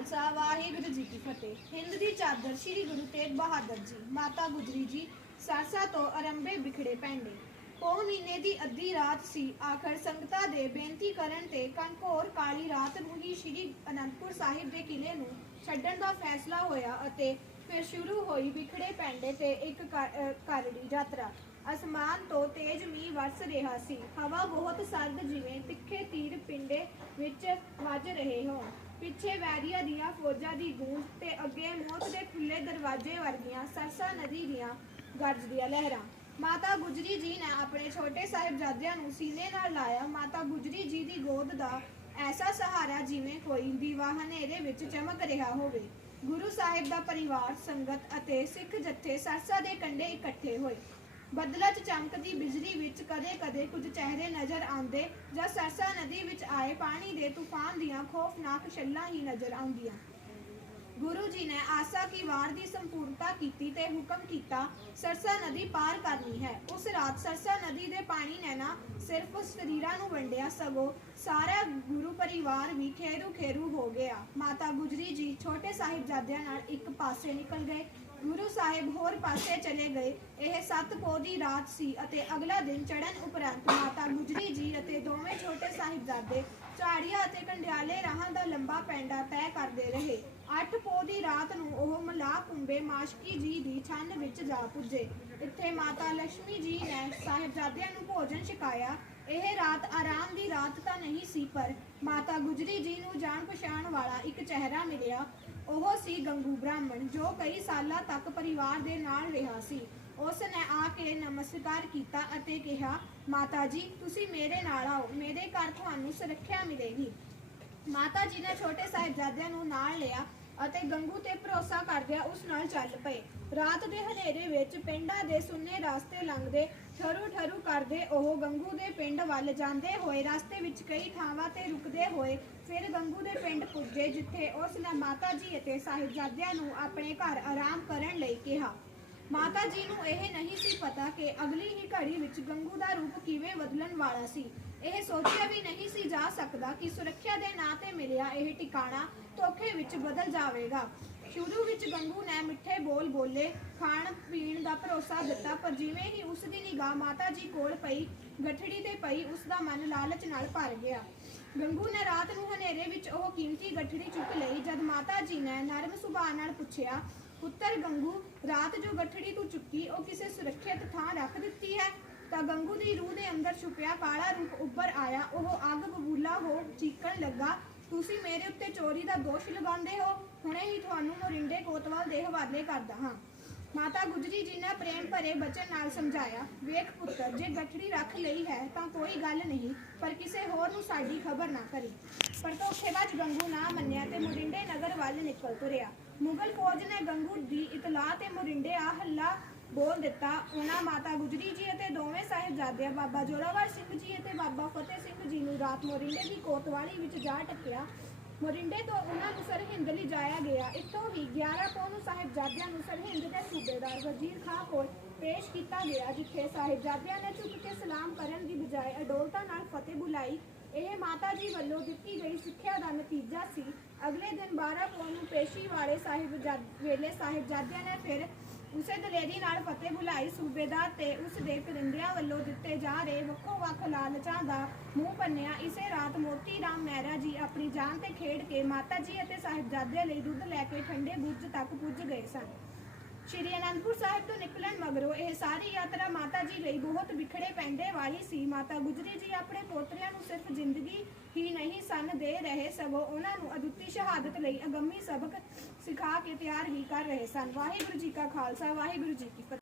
ਖਾਲਸਾ, ਵਾਹਿਗੁਰੂ ਜੀ ਕੀ ਫਤਿਹ। ਹਿੰਦ ਦੀ ਚਾਦਰ ਸ੍ਰੀ ਗੁਰੂ ਤੇਗ ਬਹਾਦਰ ਜੀ, ਮਾਤਾ ਗੁਜਰੀ ਜੀ, ਸਰਸਾ ਤੋਂ ਅਰੰਭੇ ਵਿਖੜੇ ਪੈਂਦੇ। ਪੋਹ ਮਹੀਨੇ ਦੀ ਅੱਧੀ ਰਾਤ ਸੀ, ਆਖਰ ਸੰਗਤਾਂ ਦੇ ਬੇਨਤੀ ਕਰਨ ਤੇ ਕੰਕੋਰ ਕਾਲੀ ਰਾਤ ਨੂੰ ਹੀ ਸ੍ਰੀ ਅਨੰਦਪੁਰ ਸਾਹਿਬ ਦੇ ਕਿਲੇ ਨੂੰ ਛੱਡਣ ਦਾ ਫੈਸਲਾ ਹੋਇਆ ਅਤੇ ਫਿਰ ਸ਼ੁਰੂ ਹੋਈ ਵਿਖੜੇ ਪੈਂਦੇ ਤੇ ਇੱਕ ਕ- ਅਹ ਕਰੜੀ ਯਾਤਰਾ। ਅਸਮਾਨ ਤੋਂ ਤੇਜ਼ ਮੀਂਹ ਵਰਸ ਰਿਹਾ ਸੀ। ਹਵਾ ਬਹੁਤ ਸਰਦ ਜਿਵੇਂ ਤਿੱਖੇ ਤੀਰ ਪਿੰਡੇ ਵਿੱਚ ਵੱਜ ਰਹੇ ਹੋਣ। ਪਿੱਛੇ ਵੈਰੀਆ ਦੀਆਂ ਫੌਜਾਂ ਦੀ ਗੂੰਜ ਤੇ ਅੱਗੇ ਮੌਤ ਦੇ ਖੁੱਲੇ ਦਰਵਾਜ਼ੇ ਵਰਗੀਆਂ ਸਰਸਾ ਨਦੀ ਦੀਆਂ ਗਰਜਦੀਆਂ ਲਹਿਰਾਂ। ਮਾਤਾ ਗੁਜਰੀ ਜੀ ਨੇ ਆਪਣੇ ਛੋਟੇ ਸਾਹਿਬਜ਼ਾਦਿਆਂ ਨੂੰ ਸੀਨੇ ਨਾਲ ਲਾਇਆ। ਮਾਤਾ ਗੁਜਰੀ ਜੀ ਦੀ ਗੋਦ ਦਾ ਐਸਾ ਸਹਾਰਾ ਜਿਵੇਂ ਕੋਈ ਦੀਵਾ ਹਨੇਰੇ ਵਿੱਚ ਚਮਕ ਰਿਹਾ ਹੋਵੇ। ਗੁਰੂ ਸਾਹਿਬ ਦਾ ਪਰਿਵਾਰ, ਸੰਗਤ ਅਤੇ ਸਿੱਖ ਜਥੇ ਸਰਸਾ ਦੇ ਕੰਢੇ ਇਕੱਠੇ ਹੋਏ। ਬੱਦਲਾਂ 'ਚ ਚਮਕਦੀ ਬਿਜਲੀ ਵਿੱਚ ਕਦੇ-ਕਦੇ ਕੁਝ ਚਿਹਰੇ ਨਜ਼ਰ ਆਉਂਦੇ ਜਾਂ ਸਰਸਾ ਨਦੀ ਵਿੱਚ ਆਏ ਪਾਣੀ ਦੇ ਤੂਫਾਨ ਦੀਆਂ ਖੌਫਨਾਕ ਛੱਲਾਂ ਹੀ ਨਜ਼ਰ ਆਉਂਦੀਆਂ। ਗੁਰੂ ਜੀ ਨੇ ਆਸਾ ਕੀ ਵਾਰ ਦੀ ਸੰਪੂਰਨਤਾ ਕੀਤੀ ਤੇ ਹੁਕਮ ਕੀਤਾ, ਸਰਸਾ ਨਦੀ ਪਾਰ ਕਰਨੀ ਹੈ। ਉਸ ਰਾਤ ਸਰਸਾ ਨਦੀ ਦੇ ਪਾਣੀ ਨੇ ਨਾ ਸਿਰਫ ਸਰੀਰਾਂ ਨੂੰ ਵੰਡਿਆ, ਸਗੋਂ ਸਾਰਾ ਗੁਰੂ ਪਰਿਵਾਰ ਵੀ ਖੇਰੂ ਖੇਰੂ ਹੋ ਗਿਆ। ਮਾਤਾ ਗੁਜਰੀ ਜੀ ਛੋਟੇ ਸਾਹਿਬਜ਼ਾਦਿਆਂ ਨਾਲ ਇੱਕ ਪਾਸੇ ਨਿਕਲ ਗਏ ਗੁਰੂ ਸਾਹਿਬ ਹੋਰ ਪਾਸੇ ਚਲੇ ਗਏ। ਇਹ ਸੱਤ ਪੋਹ ਦੀ ਰਾਤ ਸੀ ਅਤੇ ਅਗਲਾ ਦਿਨ ਚੜ੍ਹਨ ਉਪਰੰਤ ਮਾਤਾ ਗੁਜਰੀ ਜੀ ਅਤੇ ਦੋਵੇਂ ਛੋਟੇ ਸਾਹਿਬਜ਼ਾਦੇ ਝਾੜੀਆਂ ਅਤੇ ਕੰਡਿਆਲੇ ਰਾਹਾਂ ਦਾ ਲੰਬਾ ਪੈਂਡਾ ਤੈਅ ਕਰਦੇ ਰਹੇ। ਅੱਠ ਪੋਹ ਦੀ ਰਾਤ ਨੂੰ ਉਹ ਮਲਾ ਕੁੰਬੇ ਮਾਸ਼ਕੀ ਜੀ ਦੀ ਛੰਨ ਵਿੱਚ ਜਾ ਪੁੱਜੇ। ਇੱਥੇ ਮਾਤਾ ਲక్ష్ਮੀ ਜੀ ਨੇ ਸਾਹਿਬਜ਼ਾਦਿਆਂ ਨੂੰ ਭੋਜਨ ਛਕਾਇਆ ਇਹ ਰਾਤ ਆਰਾਮ ਦੀ ਰਾਤ ਤਾਂ ਨਹੀਂ ਸੀ, ਪਰ ਮਾਤਾ ਗੁਜਰੀ ਜੀ ਨੂੰ ਜਾਣ ਪਛਾਣ ਵਾਲਾ ਇੱਕ ਚਿਹਰਾ ਮਿਲਿਆ। ਉਹ ਸੀ ਗੰਗੂ ਬ੍ਰਾਹਮਣ, ਜੋ ਕਈ ਸਾਲਾਂ ਤੱਕ ਪਰਿਵਾਰ ਦੇ ਨਾਲ ਰਿਹਾ ਸੀ। ਉਸ ਨੇ ਆ ਕੇ ਨਮਸਕਾਰ ਕੀਤਾ ਅਤੇ ਕਿਹਾ, ਮਾਤਾ ਜੀ, ਤੁਸੀਂ ਮੇਰੇ ਨਾਲ ਆਓ, ਮੇਰੇ ਘਰ ਤੁਹਾਨੂੰ ਸੁਰੱਖਿਆ ਮਿਲੇਗੀ। ਮਾਤਾ ਜੀ ਨੇ ਛੋਟੇ ਸਾਹਿਬਜ਼ਾਦਿਆਂ ਨੂੰ ਨਾਲ ਲਿਆ ਅਤੇ ਗੰਗੂ ਤੇ ਭਰੋਸਾ ਕਰਦਿਆਂ ਉਸ ਨਾਲ ਚੱਲ ਪਏ। ਰਾਤ ਦੇ ਹਨੇਰੇ ਵਿੱਚ ਪਿੰਡਾਂ ਦੇ ਸੁੰਨੇ ਰਸਤੇ ਲੰਘਦੇ, ਠਰੂ ਠਰੂ ਕਰਦੇ ਉਹ ਗੰਗੂ ਦੇ ਪਿੰਡ ਵੱਲ ਜਾਂਦੇ ਹੋਏ, ਰਸਤੇ ਵਿੱਚ ਕਈ ਥਾਵਾਂ ਤੇ ਰੁਕਦੇ ਹੋਏ ਫਿਰ ਗੰਗੂ ਦੇ ਪਿੰਡ ਪੁੱਜੇ, ਜਿੱਥੇ ਉਸ ਨੇ ਮਾਤਾ ਜੀ ਅਤੇ ਸਾਹਿਬਜ਼ਾਦਿਆਂ ਨੂੰ ਆਪਣੇ ਘਰ ਆਰਾਮ ਕਰਨ ਲਈ ਕਿਹਾ। ਮਾਤਾ ਜੀ ਨੂੰ ਇਹ ਨਹੀਂ ਸੀ ਪਤਾ ਕਿ ਅਗਲੀ ਹੀ ਘੜੀ ਵਿੱਚ ਗੰਗੂ ਦਾ ਰੂਪ ਕਿਵੇਂ ਬਦਲਣ ਵਾਲਾ ਸੀ। ਇਹ ਸੋਚਿਆ ਵੀ ਨਹੀਂ ਸੀ ਜਾ ਸਕਦਾ ਕਿ ਸੁਰੱਖਿਆ ਦੇ ਨਾਂ ਤੇ ਮਿਲਿਆ ਇਹ ਟਿਕਾਣਾ ਧੋਖੇ ਵਿੱਚ ਬਦਲ ਜਾਵੇਗਾ। ਸ਼ੁਰੂ ਵਿੱਚ ਗੰਗੂ ਨੇ ਮਿੱਠੇ ਬੋਲ ਬੋਲੇ, ਖਾਣ ਪੀਣ ਦਾ ਭਰੋਸਾ ਦਿੱਤਾ, ਪਰ ਜਿਵੇਂ ਹੀ ਉਸ ਦੀ ਨਿਗਾਹ ਮਾਤਾ ਜੀ ਕੋਲ ਪਈ, ਗਠੜੀ ਤੇ ਪਈ, ਉਸ ਦਾ ਮਨ ਲਾਲਚ ਨਾਲ ਭਰ ਗਿਆ। ਗੰਗੂ ਨੇ ਰਾਤ ਨੂੰ ਹਨੇਰੇ ਵਿੱਚ ਉਹ ਕੀਮਤੀ ਗਠੜੀ ਚੁੱਕ ਲਈ, ਜਦ ਮਾਤਾ ਜੀ ਨੇ ਨਰਮ ਸੁਭਾਅ ਨਾਲ ਪੁੱਛਿਆ, ਪੁੱਤਰ ਗੰਗੂ, ਰਾਤ ਜੋ ਗਠੜੀ ਤੂੰ ਚੁੱਕੀ, ਉਹ ਕਿਸੇ ਸੁਰੱਖਿਅਤ ਥਾਂ ਰੱਖ ਦਿੱਤੀ ਹੈ? ਤਾਂ ਗੰਗੂ ਦੀ ਰੂਹ ਦੇ ਅੰਦਰ ਛੁਪਿਆ ਕਾਲਾ ਰੂਪ ਉੱਭਰ ਆਇਆ। ਉਹ ਅੱਗ ਬਬੂਲਾ ਹੋ ਚੀਕਣ ਲੱਗਾ। ਤੁਸੀਂ ਮੇਰੇ ਉੱਤੇ ਚੋਰੀ ਦਾ ਦੋਸ਼ ਲਗਾਉਂਦੇ ਹੋ? ਹੁਣੇ ਹੀ ਤੁਹਾਨੂੰ ਮੋਰਿੰਡੇ ਕੋਤਵਾਲ ਦੇ ਹਵਾਲੇ ਕਰਦਾ ਹਾਂ। ਮਾਤਾ ਗੁਜਰੀ ਜੀ ਨੇ ਪ੍ਰੇਮ ਭਰੇ ਬਚਨ ਨਾਲ ਸਮਝਾਇਆ, ਵੇਖ ਪੁੱਤਰ, ਜੇ ਗੱਠੜੀ ਰੱਖ ਲਈ ਹੈ ਤਾਂ ਕੋਈ ਗੱਲ ਨਹੀਂ, ਪਰ ਕਿਸੇ ਹੋਰ ਨੂੰ ਸਾਡੀ ਖਬਰ ਨਾ ਕਰੀ। ਪਰ ਧੋਖੇਬਾਜ਼ ਗੰਗੂ ਨਾ ਮੰਨਿਆ ਤੇ ਮੋਰਿੰਡੇ ਨਗਰ ਵੱਲ ਨਿਕਲ ਤੁਰਿਆ। ਮੁਗਲ ਫੌਜ ਨੇ ਗੰਗੂ ਦੀ ਇਤਲਾਹ ਤੇ ਮੋਰਿੰਡੇ ਆ ਹੱਲਾ ਬੋਲ ਦਿੱਤਾ। ਉਹਨਾਂ ਮਾਤਾ ਗੁਜਰੀ ਜੀ ਅਤੇ ਦੋਵੇਂ ਸਾਹਿਬਜ਼ਾਦਿਆਂ, ਬਾਬਾ ਜੋਰਾਵਰ ਸਿੰਘ ਜੀ ਅਤੇ ਬਾਬਾ ਫਤਿਹ ਸਿੰਘ ਜੀ ਨੂੰ ਰਾਤ ਮੋਰਿੰਡੇ ਦੀ ਕੋਤਵਾਲੀ ਵਿੱਚ ਜਾ ਟੱਕਿਆ। ਮੋਰਿੰਡੇ ਤੋਂ ਉਹਨਾਂ ਨੂੰ ਸਰਹਿੰਦ ਲਿਜਾਇਆ ਗਿਆ। ਇੱਥੋਂ ਹੀ 11 ਤੋਂ ਨੂੰ ਸਾਹਿਬਜ਼ਾਦਿਆਂ ਨੂੰ ਸਰਹਿੰਦ ਦੇ ਸੂਬੇਦਾਰ ਵਜ਼ੀਰ ਖਾਂ ਕੋਲ ਪੇਸ਼ ਕੀਤਾ ਗਿਆ, ਜਿੱਥੇ ਸਾਹਿਬਜ਼ਾਦਿਆਂ ਨੇ ਝੁਕ ਕੇ ਸਲਾਮ ਕਰਨ ਦੀ ਬਜਾਏ ਅਡੋਲਤਾ ਨਾਲ ਫਤਿਹ ਬੁਲਾਈ। ਇਹ ਮਾਤਾ ਜੀ ਵੱਲੋਂ ਦਿੱਤੀ ਗਈ ਸਿੱਖਿਆ ਦਾ ਨਤੀਜਾ ਸੀ। ਅਗਲੇ ਦਿਨ 12 ਪੌਂ ਨੂੰ ਪੇਸ਼ੀ ਵਾਲੇ ਸਾਹਿਬਜ਼ਾਦ, ਵੇਲੇ ਸਾਹਿਬਜ਼ਾਦਿਆਂ ਨੇ ਫਿਰ ਉਸੇ ਦਲੇਰੀ ਨਾਲ ਫਤਿਹ ਬੁਲਾਈ ਸੂਬੇਦਾਰ ਤੇ ਉਸ ਦੇ ਕਰਿੰਦਿਆਂ ਵੱਲੋਂ ਦਿੱਤੇ ਜਾ ਰਹੇ ਵੱਖੋ ਵੱਖ ਲਾਲਚਾਂ ਦਾ ਮੂੰਹ ਪੰਨਿਆ। ਇਸੇ ਰਾਤ ਮੋਤੀ ਰਾਮ ਮਹਿਰਾ ਜੀ ਆਪਣੀ ਜਾਨ ਤੇ ਖੇਡ ਕੇ ਮਾਤਾ ਜੀ ਅਤੇ ਸਾਹਿਬਜ਼ਾਦੇ ਲਈ ਦੁੱਧ ਲੈ ਕੇ ਠੰਡੇ ਬੁਰਜ ਤੱਕ ਪੁੱਜ ਗਏ ਸਨ। ਸ਼੍ਰੀ ਅਨੰਦਪੁਰ ਸਾਹਿਬ ਤੋਂ ਨਿਕਲਣ ਮਗਰੋਂ ਇਹ ਸਾਰੀ ਯਾਤਰਾ ਮਾਤਾ ਜੀ ਲਈ ਬਹੁਤ ਵਿਖੜੇ ਪੈਂਡੇ ਵਾਲੀ ਸੀ। ਮਾਤਾ ਗੁਜਰੀ ਜੀ ਆਪਣੇ ਪੋਤਰਿਆਂ ਨੂੰ ਸਿਰਫ ਜ਼ਿੰਦਗੀ ਹੀ ਨਹੀਂ ਸਨ ਦੇ ਰਹੇ ਸਗੋਂ ਉਹਨਾਂ ਨੂੰ ਅਦੁੱਤੀ ਸ਼ਹਾਦਤ ਲਈ ਅਗੰਮੀ ਸਬਕ ਸਿਖਾ ਕੇ ਤਿਆਰ ਵੀ ਕਰ ਰਹੇ ਸਨ। ਵਾਹਿਗੁਰੂ ਜੀ ਕਾ ਖਾਲਸਾ, ਵਾਹਿਗੁਰੂ ਜੀ ਕੀ ਫਤਿਹ।